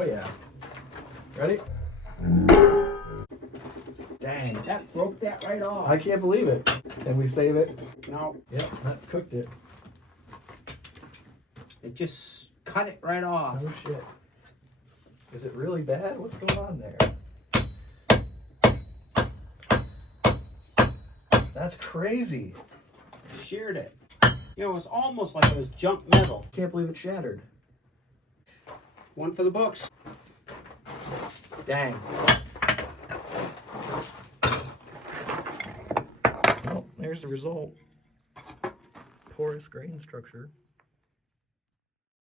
Oh yeah. Ready? Dang. That broke that right off. I can't believe it. Can we save it? No, Yep, that cooked it. it just cut it right off. Oh shit. Is it really bad? What's going on there? That's crazy. Sheared it. You know, it was almost like it was junk metal. Can't believe it shattered. One for the books. Dang. Well, there's the result. Porous grain structure.